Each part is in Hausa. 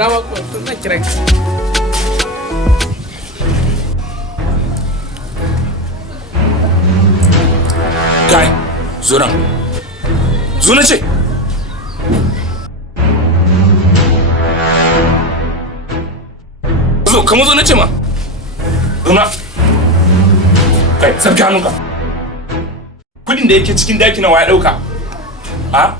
rawa ko na kira ki. Kai, zo nan. Zo na ce. Zo, kama zo na ce ma. Zo na. Kai, sabki hannunka. Kudin da yake cikin daki na waya dauka. A?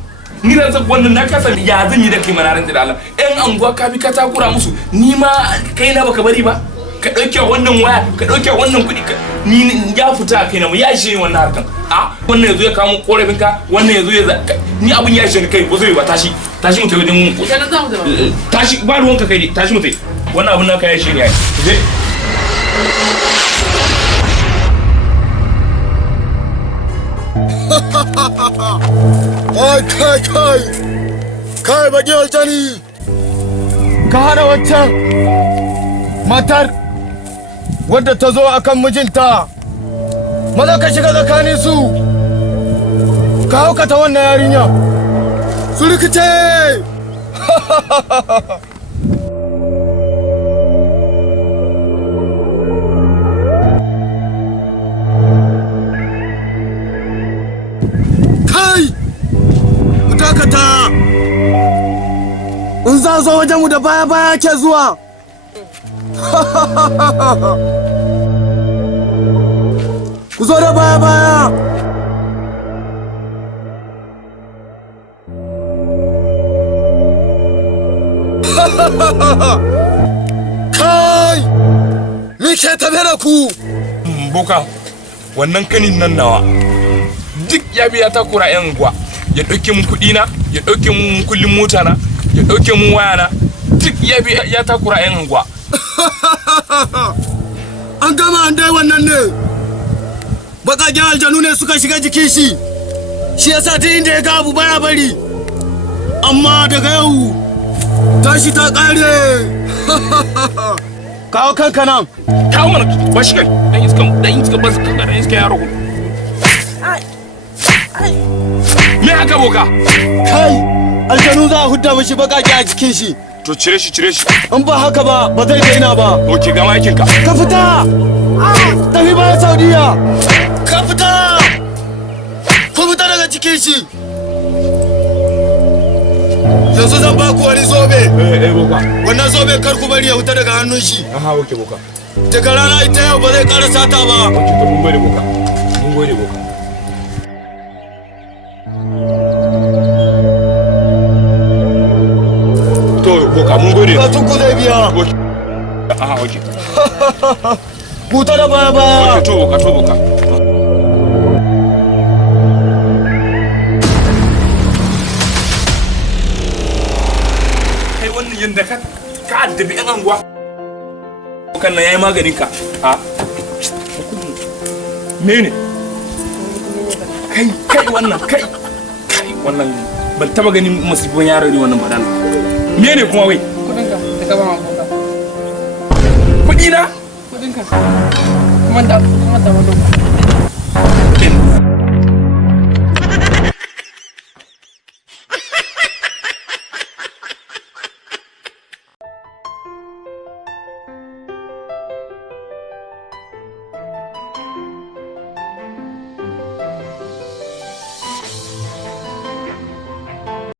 Ni ran sab wannan na kasa ya zan yi da kai manaran da Allah. Ɗan anguwa ka bi ka takura musu. Ni ma kai na baka bari ba. Ka dauke wannan waya, ka dauke wannan kudi. Ni ya fita kai na mu ya ishe wannan harkan. A? Wannan yazo ya kawo korafin ka, wannan yazo ya ni abun ya ishe kai, ba zai ba tashi. Tashi mu tafi din mu. Tashi ba ruwanka kai ne, tashi mu tafi. Wannan abun naka ya ishe ni ai. Je. Kai baki aljani ka hana wancan matar wadda ta zo akan mijinta maza ka shiga tsakanin su ka haukata wannan yarinya su rikice. Dakata! In za zo wajenmu da baya-baya ke zuwa! Ku zo da baya-baya! Kai! Me ke tafe da ku? Boka, wannan kanin nan nawa duk ya biya ta kura yan gwa. Ya ɗauke mun kuɗi na, ya ɗauke mun kullin mota na, ya ɗauke mun waya na, duk ya takura yan anguwa. An gama an dai wannan ne. Baƙaƙen aljanu ne suka shiga jikin shi. Shi yasa ta inda ya ga abu baya bari. Amma daga yau tashi ta ƙare. Kawo kanka nan. Kawo mana ba shi kai. Dan iska ba su kanka dan iska yaro. Me haka boka? Kai, aljanu za a hudda mishi baƙaƙe a jikin shi. To cire shi. In ba haka ba zai daina ba. Oke, gama aikinka. Ka fita! Tafi bayan Saudiya! Ka fita! Ku fita daga cikin shi! Yanzu zan ba ku wani zobe. Boka. Wannan zobe kar ku bari ya fita daga hannun shi. Aha, oke boka. Daga rana ita yau ba zai ƙara sata ba. Oke, to mun gode boka. Mun gode boka. To boka mun gode. Bukatun ku zai biya. Aha, oke. Buta da baya. Oke, to boka. Kai wannan yanda ka addabi yan anguwa. Kan nan yayi maganin ka. Ha? Mene? Kai wannan ban taba ganin masifin yaro ne wannan madana. Mene kuma wai? Kudinka da ka ba ma boka. Kudi na? Kudinka. Kuma da wani.